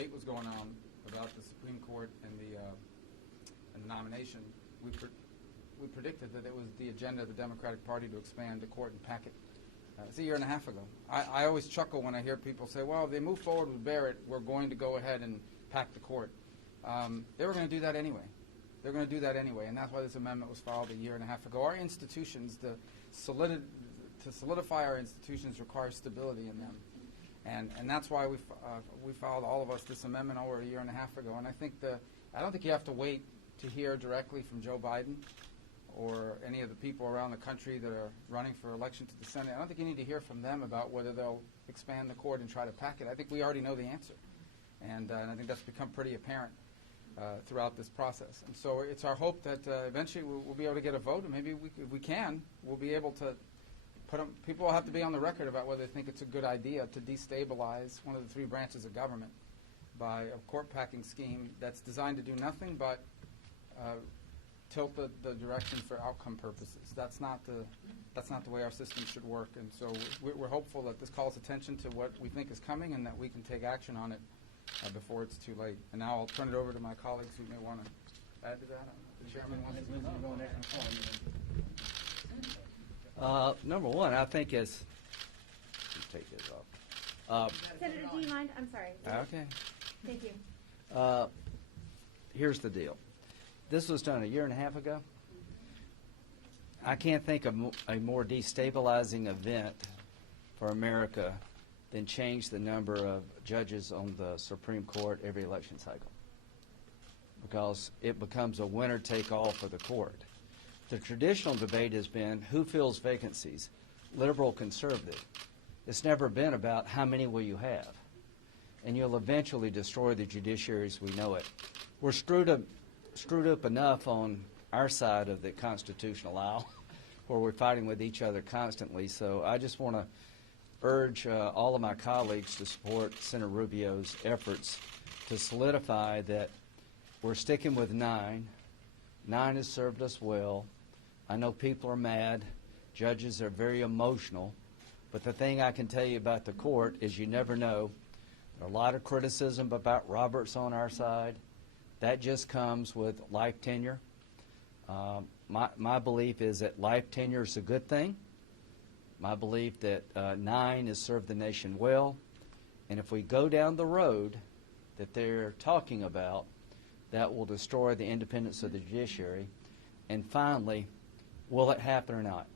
debate was going on about the Supreme Court and the nomination, we predicted that it was the agenda of the Democratic Party to expand the court and pack it. It's a year and a half ago. I always chuckle when I hear people say, well, if they move forward with Barrett, we're going to go ahead and pack the court. They were going to do that anyway. They're going to do that anyway, and that's why this amendment was filed a year and a half ago. Our institutions, to solidify our institutions requires stability in them. And that's why we filed, all of us, this amendment over a year and a half ago. And I don't think you have to wait to hear directly from Joe Biden or any of the people around the country that are running for election to the Senate. I don't think you need to hear from them about whether they'll expand the court and try to pack it. I think we already know the answer. And I think that's become pretty apparent throughout this process. And so it's our hope that eventually we'll be able to get a vote, and maybe if we can, we'll be able to people will have to be on the record about whether they think it's a good idea to destabilize one of the three branches of government by a court-packing scheme that's designed to do nothing but tilt the direction for outcome purposes. That's not the way our system should work. And so we're hopeful that this calls attention to what we think is coming and that we can take action on it before it's too late. And now I'll turn it over to my colleagues who may want to add to that. The chairman wants to go next. Number one, I think is take this off. Senator, do you mind? I'm sorry. Okay. Thank you. Here's the deal. This was done a year and a half ago. I can't think of a more destabilizing event for America than change the number of judges on the Supreme Court every election cycle, because it becomes a winner-take-all for the court. The traditional debate has been who fills vacancies, liberal, conservative. It's never been about how many will you have, and you'll eventually destroy the judiciary as we know it. We're screwed up enough on our side of the constitutional aisle where we're fighting with each other constantly. So I just want to urge all of my colleagues to support Senator Rubio's efforts to solidify that we're sticking with 9. 9 has served us well. I know people are mad. Judges are very emotional. But the thing I can tell you about the court is you never know. There's a lot of criticism about Roberts on our side. That just comes with life tenure. My belief is that life tenure is a good thing. My belief that 9 has served the nation well. And if we go down the road that they're talking about, that will destroy the independence of the judiciary. And finally, will it happen or not?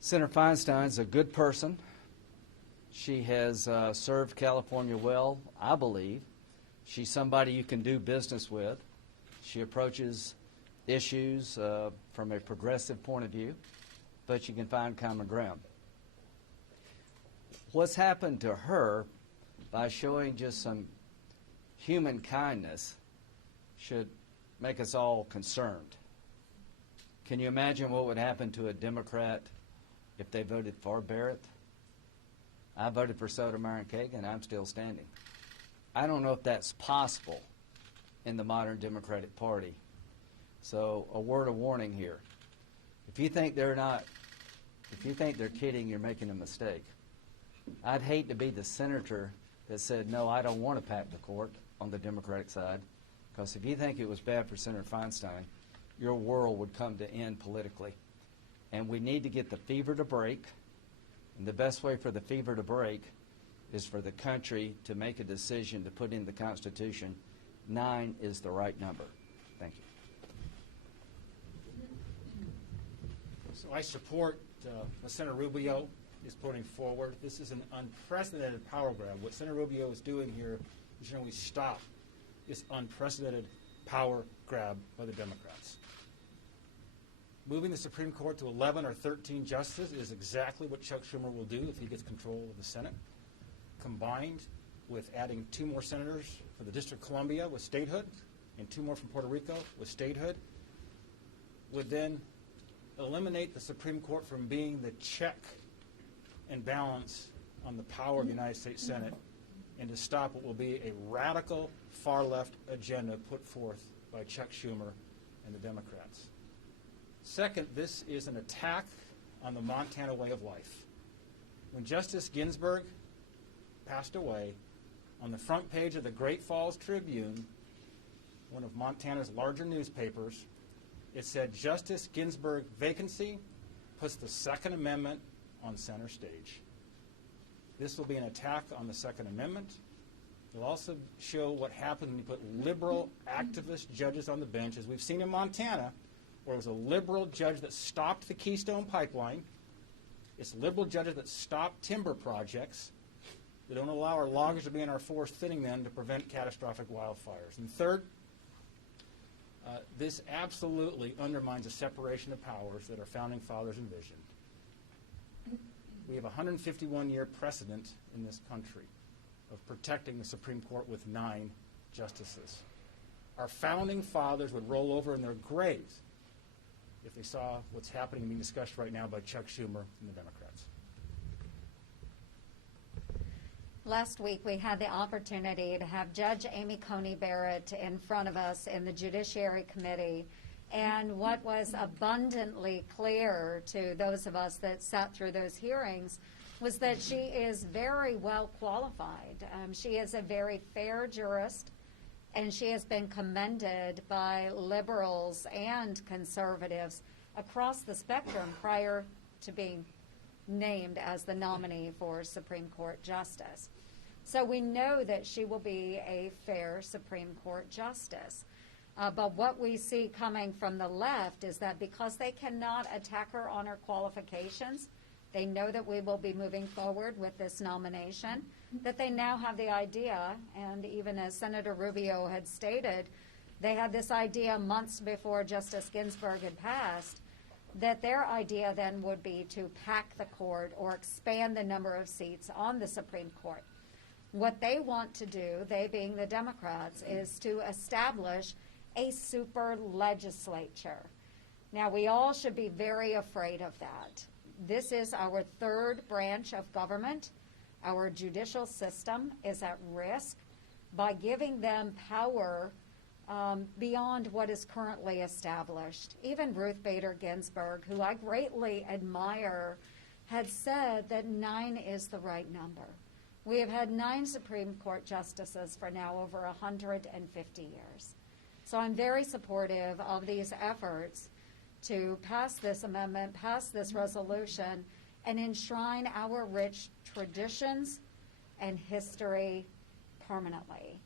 Senator Feinstein's a good person. She has served California well, I believe. She's somebody you can do business with. She approaches issues from a progressive point of view, but you can find common ground. What's happened to her by showing just some human kindness should make us all concerned. Can you imagine what would happen to a Democrat if they voted for Barrett? I voted for Sotomayor and Kagan, and I'm still standing. I don't know if that's possible in the modern Democratic Party. So a word of warning here. If you think they're kidding, you're making a mistake. I'd hate to be the senator that said, no, I don't want to pack the court on the Democratic side, because if you think it was bad for Senator Feinstein, your world would come to end politically. And we need to get the fever to break, and the best way for the fever to break is for the country to make a decision to put in the Constitution. 9 is the right number. Thank you. So I support what Senator Rubio is putting forward. This is an unprecedented power grab. What Senator Rubio is doing here is generally stop this unprecedented power grab by the Democrats. Moving the Supreme Court to 11 or 13 justices is exactly what Chuck Schumer will do if he gets control of the Senate, combined with adding 2 more senators for the District of Columbia with statehood and 2 more from Puerto Rico with statehood, would then eliminate the Supreme Court from being the check and balance on the power of the United States Senate, and to stop what will be a radical far-left agenda put forth by Chuck Schumer and the Democrats. Second, this is an attack on the Montana way of life. When Justice Ginsburg passed away, On the front page of the Great Falls Tribune, one of Montana's larger newspapers, it said, Justice Ginsburg vacancy puts the Second Amendment on center stage. This will be an attack on the Second Amendment. It'll also show what happens when you put liberal activist judges on the bench, as we've seen in Montana, where it was a liberal judge that stopped the Keystone Pipeline. It's liberal judges that stop timber projects. They don't allow our loggers to be in our forest thinning them to prevent catastrophic wildfires. And third, this absolutely undermines the separation of powers that our founding fathers envisioned. We have a 151-year precedent in this country of protecting the Supreme Court with 9 justices. Our founding fathers would roll over in their graves if they saw what's happening and being discussed right now by Chuck Schumer and the Democrats. Last week, we had the opportunity to have Judge Amy Coney Barrett in front of us in the Judiciary Committee. And what was abundantly clear to those of us that sat through those hearings was that she is very well qualified. She is a very fair jurist, and she has been commended by liberals and conservatives across the spectrum prior to being named as the nominee for Supreme Court Justice. So we know that she will be a fair Supreme Court Justice. But what we see coming from the left is that because they cannot attack her on her qualifications, they know that we will be moving forward with this nomination, that they now have the idea, and even as Senator Rubio had stated, they had this idea months before Justice Ginsburg had passed, that their idea then would be to pack the court or expand the number of seats on the Supreme Court. What they want to do, they being the Democrats, is to establish a super legislature. Now, we all should be very afraid of that. This is our third branch of government. Our judicial system is at risk by giving them power beyond what is currently established. Even Ruth Bader Ginsburg, who I greatly admire, had said that 9 is the right number. We have had 9 Supreme Court justices for now over 150 years. So I'm very supportive of these efforts to pass this amendment, pass this resolution, and enshrine our rich traditions and history permanently.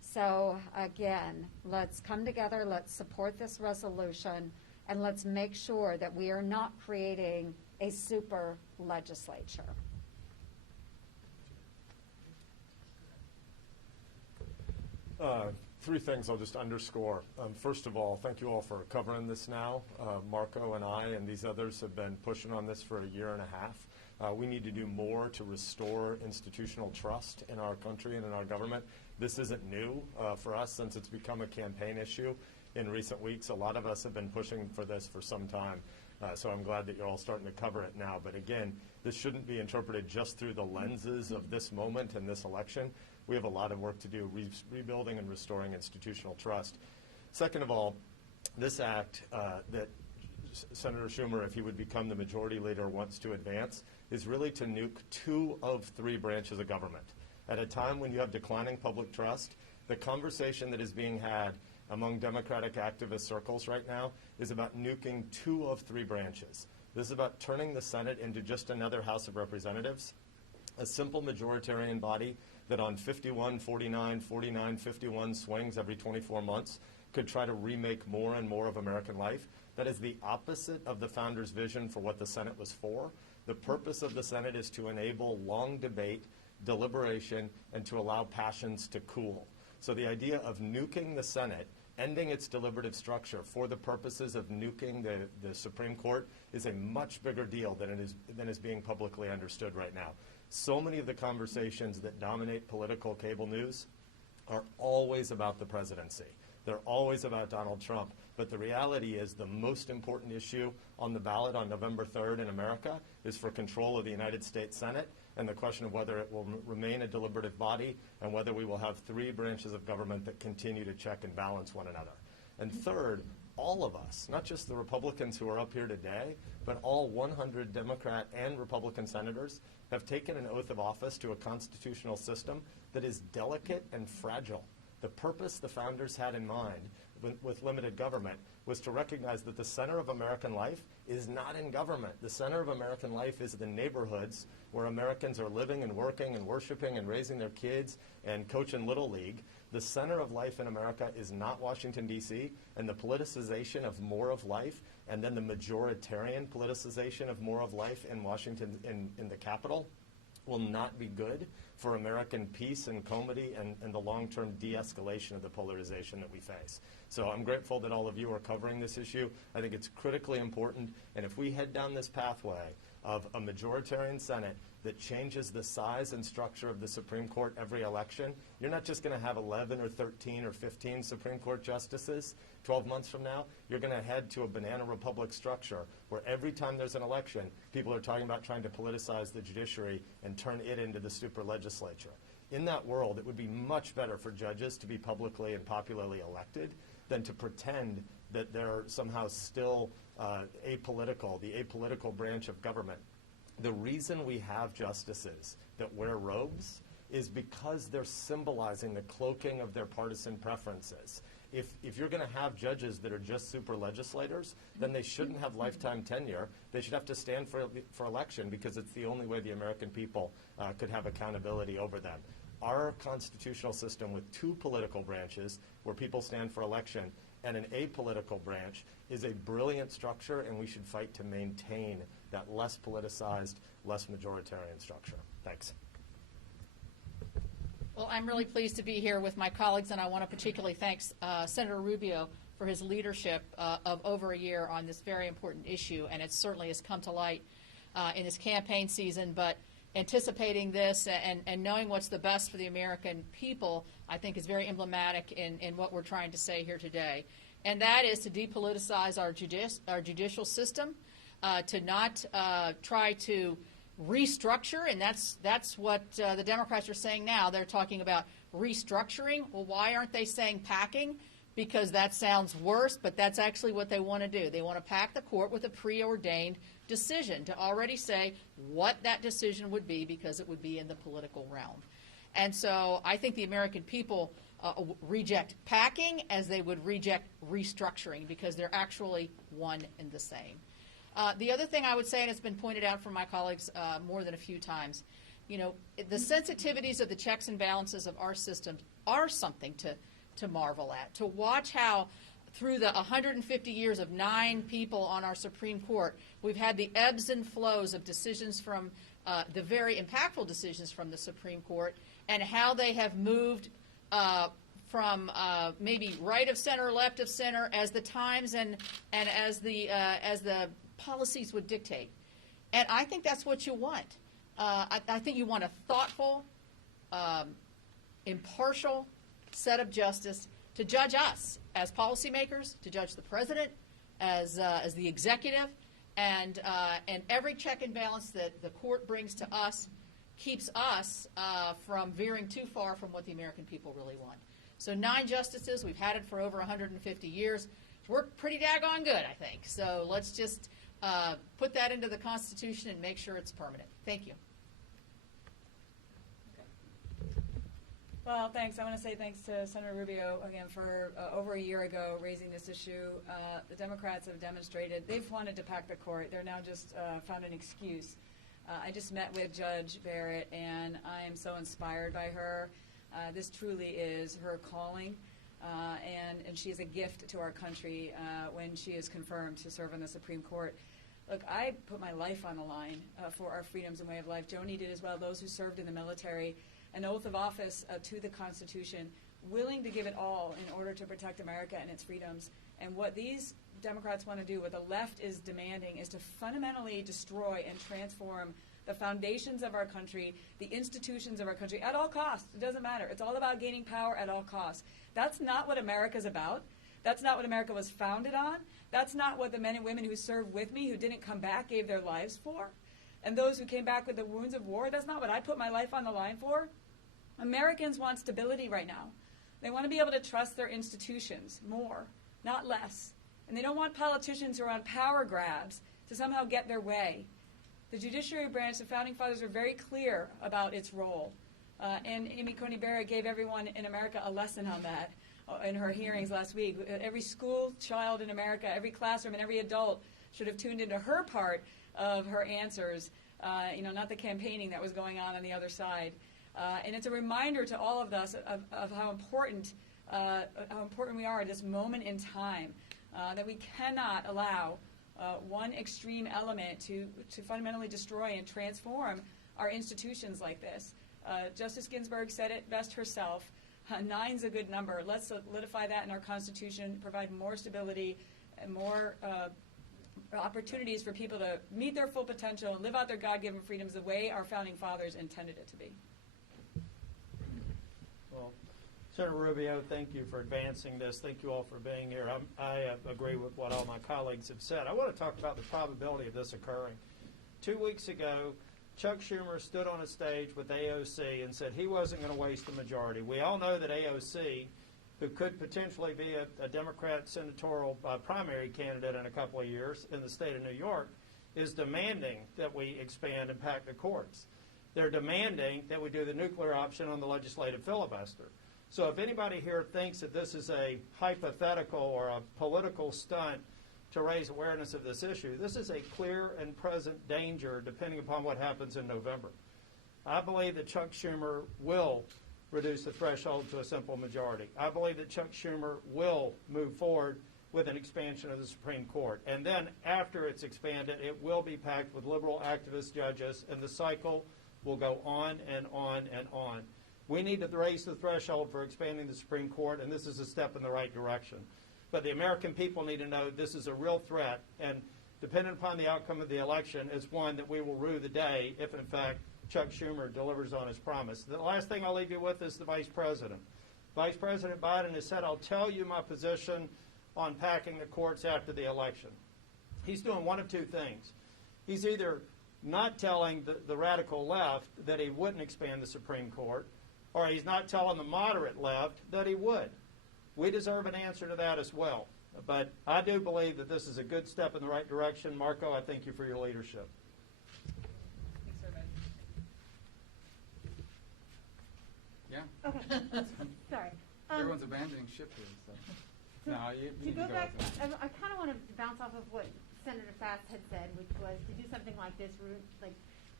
So again, let's come together, let's support this resolution, and let's make sure that we are not creating a super legislature. Three things I'll just underscore. First of all, thank you all for covering this now. Marco and I and these others have been pushing on this for a year and a half. We need to do more to restore institutional trust in our country and in our government. This isn't new for us since it's become a campaign issue in recent weeks. A lot of us have been pushing for this for some time. So I'm glad that you're all starting to cover it now. But again, this shouldn't be interpreted just through the lenses of this moment and this election. We have a lot of work to do rebuilding and restoring institutional trust. Second of all, this act that Senator Schumer, if he would become the majority leader, wants to advance is really to nuke 2 of 3 branches of government. At a time when you have declining public trust, the conversation that is being had among Democratic activist circles right now is about nuking 2 of 3 branches. This is about turning the Senate into just another House of Representatives, a simple majoritarian body that on 51, 49, 49, 51 swings every 24 months could try to remake more and more of American life. That is the opposite of the founders' vision for what the Senate was for. The purpose of the Senate is to enable long debate, deliberation, and to allow passions to cool. So the idea of nuking the Senate, ending its deliberative structure for the purposes of nuking the Supreme Court is a much bigger deal than is being publicly understood right now. So many of the conversations that dominate political cable news are always about the presidency. They're always about Donald Trump. But the reality is the most important issue on the ballot on November 3rd in America is for control of the United States Senate and the question of whether it will remain a deliberative body and whether we will have 3 branches of government that continue to check and balance one another. And third, all of us, not just the Republicans who are up here today, but all 100 Democrat and Republican senators have taken an oath of office to a constitutional system that is delicate and fragile. The purpose the founders had in mind with limited government was to recognize that the center of American life is not in government. The center of American life is the neighborhoods where Americans are living and working and worshiping and raising their kids and coaching Little League. The center of life in America is not Washington, D.C., and the politicization of more of life, and then the majoritarian politicization of more of life in Washington, in the Capitol, will not be good for American peace and comity and the long-term de-escalation of the polarization that we face. So I'm grateful that all of you are covering this issue. I think it's critically important, and if we head down this pathway of a majoritarian Senate that changes the size and structure of the Supreme Court every election, you're not just going to have 11 or 13 or 15 Supreme Court justices 12 months from now. You're going to head to a banana republic structure where every time there's an election, people are talking about trying to politicize the judiciary and turn it into the super legislature. In that world, it would be much better for judges to be publicly and popularly elected than to pretend that they're somehow still apolitical, the apolitical branch of government. The reason we have justices that wear robes is because they're symbolizing the cloaking of their partisan preferences. If you're going to have judges that are just super legislators, then they shouldn't have lifetime tenure. They should have to stand for election because it's the only way the American people could have accountability over them. Our constitutional system with two political branches where people stand for election and an apolitical branch is a brilliant structure, and we should fight to maintain that less politicized, less majoritarian structure. Thanks. Well, I'm really pleased to be here with my colleagues, and I want to particularly thank Senator Rubio for his leadership of over a year on this very important issue, and it certainly has come to light in this campaign season. But anticipating this and knowing what's the best for the American people, I think is very emblematic in what we're trying to say here today. And that is to depoliticize our judicial system, to not try to restructure, and that's what the Democrats are saying now. They're talking about restructuring. Well, why aren't they saying packing? Because that sounds worse, but that's actually what they want to do. They want to pack the court with a preordained decision to already say what that decision would be, because it would be in the political realm. And so I think the American people reject packing as they would reject restructuring, because they're actually one and the same. The other thing I would say, and it's been pointed out from my colleagues more than a few times, you know, the sensitivities of the checks and balances of our system are something to marvel at. To watch how through the 150 years of 9 people on our Supreme Court, we've had the ebbs and flows of decisions from the very impactful decisions from the Supreme Court, and how they have moved from maybe right of center, left of center, as the times and as the policies would dictate. And I think that's what you want. I think you want a thoughtful, impartial set of justice to judge us as policymakers, to judge the president as the executive, and every check and balance that the court brings to us keeps us from veering too far from what the American people really want. So 9 justices, we've had it for over 150 years. It's worked pretty daggone good, I think. So let's just put that into the Constitution and make sure it's permanent. Thank you. Well, thanks. I want to say thanks to Senator Rubio again for over a year ago raising this issue. The Democrats have demonstrated they've wanted to pack the court. They're now just found an excuse. I just met with Judge Barrett, and I am so inspired by her. This truly is her calling, and she is a gift to our country when she is confirmed to serve on the Supreme Court. Look, I put my life on the line for our freedoms and way of life. Joni did as well, those who served in the military, an oath of office to the Constitution, willing to give it all in order to protect America and its freedoms. And what these Democrats want to do, what the left is demanding, is to fundamentally destroy and transform the foundations of our country, the institutions of our country, at all costs. It doesn't matter. It's all about gaining power at all costs. That's not what America's about. That's not what America was founded on. That's not what the men and women who served with me, who didn't come back, gave their lives for. And those who came back with the wounds of war, that's not what I put my life on the line for. Americans want stability right now. They want to be able to trust their institutions more, not less. And they don't want politicians who are on power grabs to somehow get their way. The judiciary branch, the Founding Fathers were very clear about its role. And Amy Coney Barrett gave everyone in America a lesson on that in her hearings last week. Every school child in America, every classroom, and every adult should have tuned into her part of her answers, not the campaigning that was going on the other side. And it's a reminder to all of us of how important we are at this moment in time, that we cannot allow one extreme element to fundamentally destroy and transform our institutions like this. Justice Ginsburg said it best herself. 9's a good number. Let's solidify that in our Constitution, provide more stability and more opportunities for people to meet their full potential and live out their God-given freedoms the way our Founding Fathers intended it to be. Well, Senator Rubio, thank you for advancing this. Thank you all for being here. I agree with what all my colleagues have said. I want to talk about the probability of this occurring. 2 weeks ago, Chuck Schumer stood on a stage with AOC and said he wasn't going to waste the majority. We all know that AOC, who could potentially be a Democrat senatorial primary candidate in a couple of years in the state of New York, is demanding that we expand and pack the courts. They're demanding that we do the nuclear option on the legislative filibuster. So if anybody here thinks that this is a hypothetical or a political stunt to raise awareness of this issue, this is a clear and present danger depending upon what happens in November. I believe that Chuck Schumer will reduce the threshold to a simple majority. I believe that Chuck Schumer will move forward with an expansion of the Supreme Court. And then after it's expanded, it will be packed with liberal activist judges, and the cycle will go on and on and on. We need to raise the threshold for expanding the Supreme Court, and this is a step in the right direction. But the American people need to know this is a real threat, and dependent upon the outcome of the election, it's one that we will rue the day if, in fact, Chuck Schumer delivers on his promise. The last thing I'll leave you with is the Vice President. Vice President Biden has said, I'll tell you my position on packing the courts after the election. He's doing one of two things. He's either not telling the radical left that he wouldn't expand the Supreme Court, or he's not telling the moderate left that he would. We deserve an answer to that as well. But I do believe that this is a good step in the right direction. Marco, I thank you for your leadership. Thanks, everybody. Yeah. Okay. Sorry. Everyone's abandoning ship here. So. No, you To need go to go back, with that. I kind of want to bounce off of what Senator Fast had said, which was to do something like this, like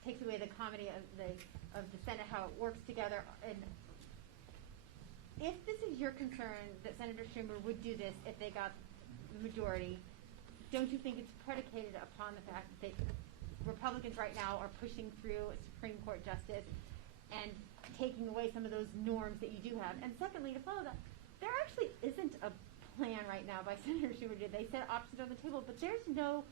takes away the comedy of the Senate, how it works together. And if this is your concern that Senator Schumer would do this if they got the majority, don't you think it's predicated upon the fact that Republicans right now are pushing through a Supreme Court justice and taking away some of those norms that you do have? And secondly, to follow that, there actually isn't a plan right now by Senator Schumer. They said options on the table, but there's no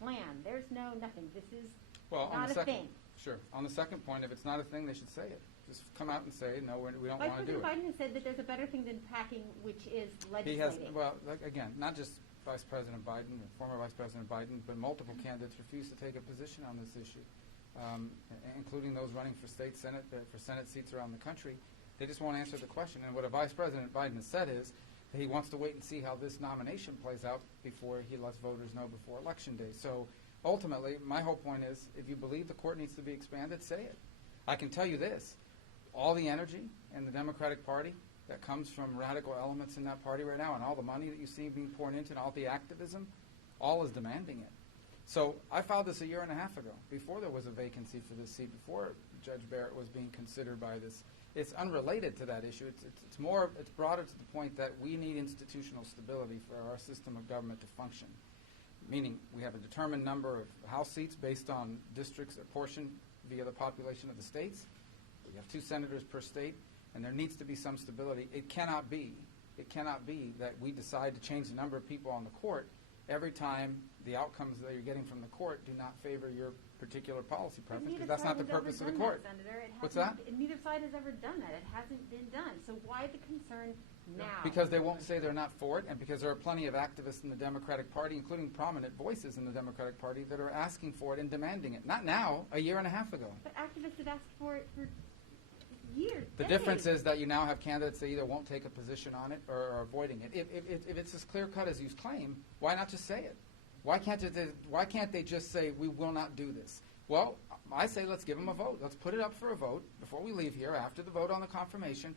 plan. There's no nothing. This is On not the a second, thing. Sure. On the second point, if it's not a thing, they should say it. Just come out and say, no, we don't Vice want to do President it. Biden has said that there's a better thing than packing, which is He has, legislating. well, again, not just Vice President Biden, or former Vice President Biden, but multiple candidates refuse to take a position on this issue, including those running for Senate seats around the country. They just won't answer the question. And what a Vice President Biden has said is that he wants to wait and see how this nomination plays out before he lets voters know before Election Day. So ultimately, my whole point is, if you believe the court needs to be expanded, say it. I can tell you this. All the energy in the Democratic Party that comes from radical elements in that party right now, and all the money that you see being poured into it, and all the activism, all is demanding it. So I filed this a year and a half ago, before there was a vacancy for this seat, before Judge Barrett was being considered by this. It's unrelated to that issue. It's broader to the point that we need institutional stability for our system of government to function, meaning we have a determined number of House seats based on districts apportioned via the population of the states. We have 2 senators per state, and there needs to be some stability. It cannot be that we decide to change the number of people on the court every time the outcomes that you're getting from the court do not favor your particular policy preference, because that's not the purpose of the court. What's that? Neither side has ever done that. It hasn't been done. So why the concern now? Because they won't say they're not for it, and because there are plenty of activists in the Democratic Party, including prominent voices in the Democratic Party, that are asking for it and demanding it. Not now, a year and a half ago. But activists have asked for it for years. The difference is that you now have candidates that either won't take a position on it or are avoiding it. If it's as clear cut as you claim, why not just say it? Why can't they just say, we will not do this? Well, I say let's give them a vote. Let's put it up for a vote before we leave here, after the vote on the confirmation,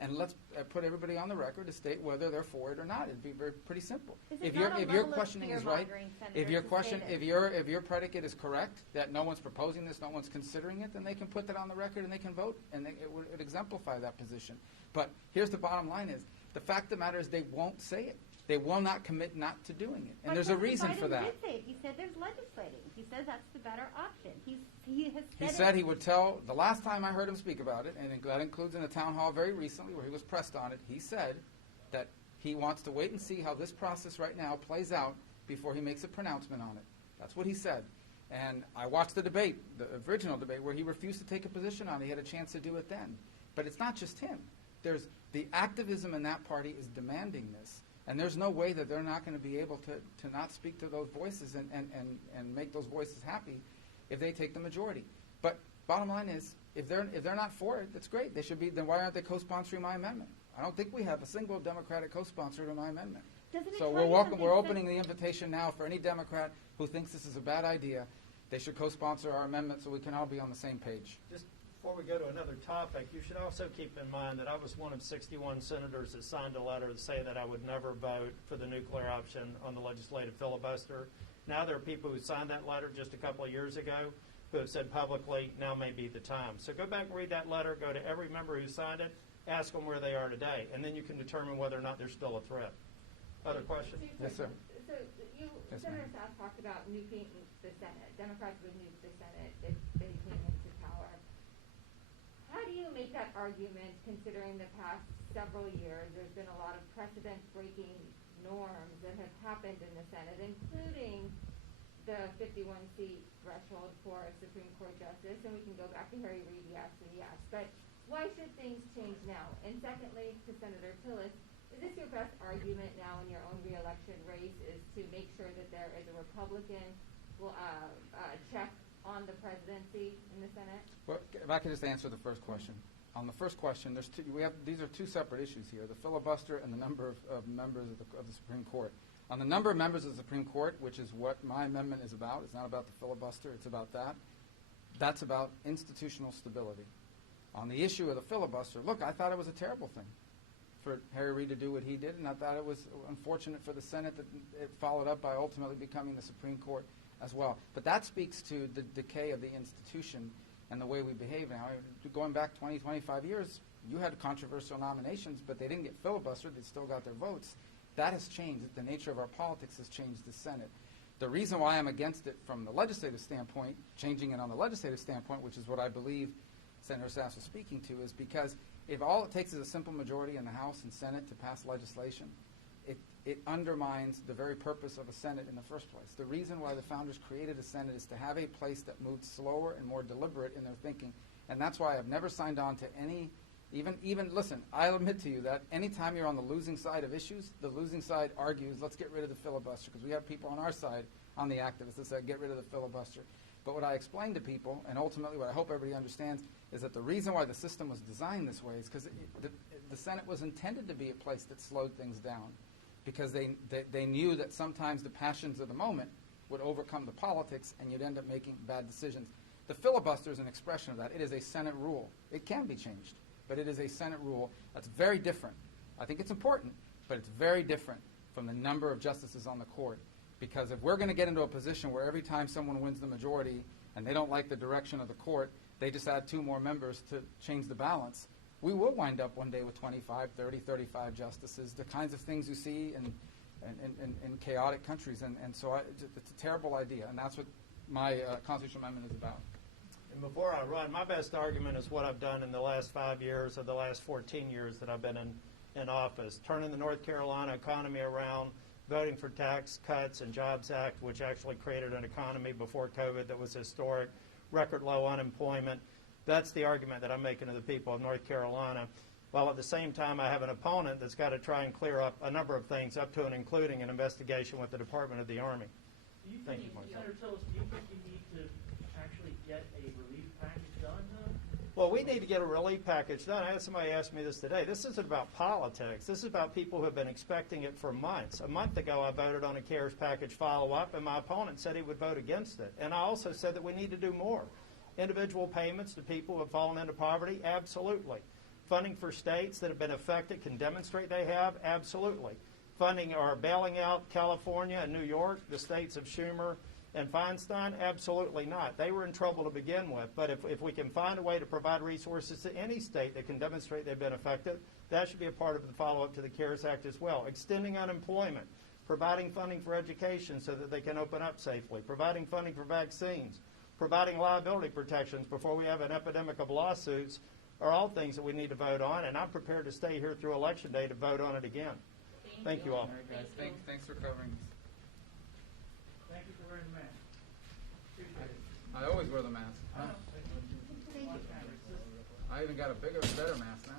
and let's put everybody on the record to state whether they're for it or not. It'd be pretty simple. Is it If not a your level of questioning is right, fear-mongering, if Senator, your to question, say if your predicate is correct, that no one's proposing this, no one's considering it, then they can put that on the record and they can vote, and it would exemplify that position. But here's the bottom line: is the fact of the matter is they won't say it. They will not commit not to doing it, and But there's a President reason Biden for that. did say it. He said there's legislating. He says that's the better option. He has He said said it. he would tell, the last time I heard him speak about it, and that includes in a town hall very recently where he was pressed on it, he said that he wants to wait and see how this process right now plays out before he makes a pronouncement on it. That's what he said. And I watched the debate, the original debate, where he refused to take a position on it. He had a chance to do it then. But it's not just him. There's the activism in that party is demanding this. And there's no way that they're not going to be able to not speak to those voices and make those voices happy if they take the majority. But bottom line is, if they're not for it, that's great. They should be. Then why aren't they co-sponsoring my amendment? I don't think we have a single Democratic co-sponsor to my amendment. Doesn't it So tell we're you welcome. something We're that- opening the invitation now for any Democrat who thinks this is a bad idea. They should co-sponsor our amendment so we can all be on the same page. Just before we go to another topic, you should also keep in mind that I was one of 61 senators that signed a letter to say that I would never vote for the nuclear option on the legislative filibuster. Now there are people who signed that letter just a couple of years ago who have said publicly, now may be the time. So go back and read that letter, go to every member who signed it, ask them where they are today, and then you can determine whether or not they're still a threat. Other questions? Yes, sir. So you, Yes, Senator ma'am. South talked about nuking the Senate. Democrats would nuke the Senate if they came into power. How do you make that argument considering the past several years there's been a lot of precedent-breaking norms that have happened in the Senate, including the 51-seat threshold for a Supreme Court justice, and we can go back to Harry Reid, yes and yes. But why should things change now? And secondly, to Senator Tillis, is this your best argument now in your own reelection race, is to make sure that there is a Republican check on the presidency in the Senate? Well, if I could just answer the first question. On the first question, these are two separate issues here: the filibuster and the number of members of the Supreme Court. On the number of members of the Supreme Court, which is what my amendment is about, it's not about the filibuster, it's about that. That's about institutional stability. On the issue of the filibuster, look, I thought it was a terrible thing for Harry Reid to do what he did, and I thought it was unfortunate for the Senate that it followed up by ultimately becoming the Supreme Court as well. But that speaks to the decay of the institution and the way we behave now. Going back 20, 25 years, you had controversial nominations, but they didn't get filibustered. They still got their votes. That has changed. The nature of our politics has changed the Senate. The reason why I'm against it from the legislative standpoint, changing it on the legislative standpoint, which is what I believe Senator Sass was speaking to, is because if all it takes is a simple majority in the House and Senate to pass legislation, it undermines the very purpose of a Senate in the first place. The reason why the founders created a Senate is to have a place that moves slower and more deliberate in their thinking. And that's why I've never signed on to any, even listen, I'll admit to you that anytime you're on the losing side of issues, the losing side argues, let's get rid of the filibuster, because we have people on our side, on the activists, that say, get rid of the filibuster. But what I explain to people, and ultimately what I hope everybody understands, is that the reason why the system was designed this way is because the Senate was intended to be a place that slowed things down, because they knew that sometimes the passions of the moment would overcome the politics and you'd end up making bad decisions. The filibuster is an expression of that. It is a Senate rule. It can be changed, but it is a Senate rule that's very different. I think it's important, but it's very different from the number of justices on the court. Because if we're going to get into a position where every time someone wins the majority and they don't like the direction of the court, they just add 2 more members to change the balance, we will wind up one day with 25, 30, 35 justices, the kinds of things you see in chaotic countries. And so it's a terrible idea, and that's what my constitutional amendment is about. And before I run, my best argument is what I've done in the last 5 years or the last 14 years that I've been in office, turning the North Carolina economy around, voting for Tax Cuts and Jobs Act, which actually created an economy before COVID that was historic, record low unemployment. That's the argument that I'm making to the people of North Carolina, while at the same time I have an opponent that's got to try and clear up a number of things, up to and including an investigation with the Department of the Army. Thank you, Mark. Senator Tillis, do you think you need to actually get a relief package done, though? Well, we need to get a relief package done. I had somebody ask me this today. This isn't about politics. This is about people who have been expecting it for months. A month ago, I voted on a CARES package follow-up, and my opponent said he would vote against it. And I also said that we need to do more. Individual payments to people who have fallen into poverty, absolutely. Funding for states that have been affected can demonstrate they have, absolutely. Funding or bailing out California and New York, the states of Schumer and Feinstein, absolutely not. They were in trouble to begin with. But if we can find a way to provide resources to any state that can demonstrate they've been affected, that should be a part of the follow-up to the CARES Act as well. Extending unemployment, providing funding for education so that they can open up safely, providing funding for vaccines, providing liability protections before we have an epidemic of lawsuits are all things that we need to vote on, and I'm prepared to stay here through Election Day to vote on it again. Thank you all. All right, guys, thanks for covering this. Thank you for wearing the mask. I always wear the mask. I even got a better mask now.